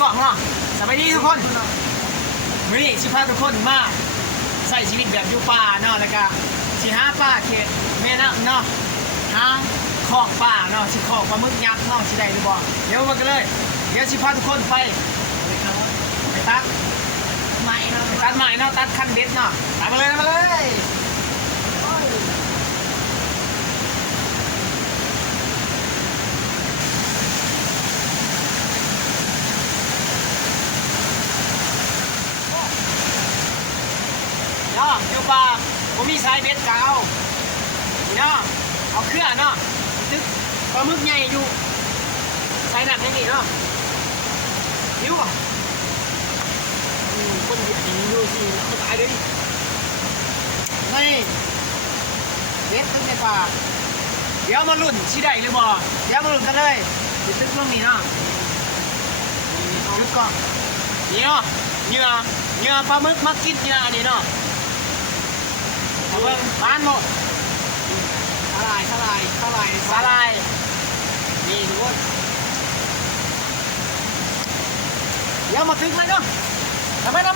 กล่องเนาะสบายดีทุกคนวันนี้ชิพาทุกคนมาใส่ชีวิตแบบอยู่ป่าเนาะแล้วก็สิหาป่าเขตแม่น้ำเนาะหาคอกป่าเนาะสิคอกปลาหมึกยักษ์เนาะสิได้หรือบ่เดี๋ยวมากันเลยเดี๋ยวชิพาทุกคนไปตัดไม้เนาะตัดไม้เนาะตัดคันเด็ดเนาะตัดมาเลยเนาะเดี๋ยวป่าผมมีสายเบ็ดกาวนี่เนาะเอาเครื่องเนาะตึกปลาหมึกใหญ่อยู่ใส่หนักอย่างนี้เนาะหิวอ่ะคนเดียวอย่างนี้ดูสิเขาตายเลยนี่เบ็ดตึกในป่าเดี๋ยวมาลุ้นสิได้หรือบ่เดี๋ยวมาลุ้นกันเลยตึกเรื่องนี้เนาะตึกก่อนนี่เนาะเหยื่อปลาหมึกมากินเหยื่ออันนี้เนาะเอาเบิ่งบ้านหมดสาลายนี่ทุกคนเดี๋ยวมาถึงเลยเนาะทำไมเดิน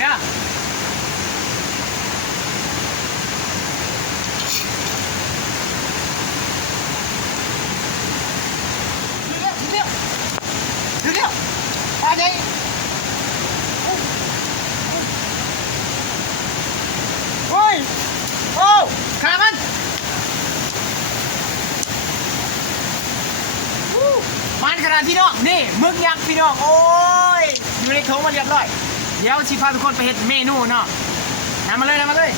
เนี่ยถึงแล้วไปไหนโอ้ยโอ้ขามันมันขนาดพี่น้องนี่มึกยักษ์พี่น้องโอ้ยอยู่ในโถมาเรียบร้อยเดี๋ยวชิพาทุกคนไปเห็ดเมนูเนาะนำมาเลย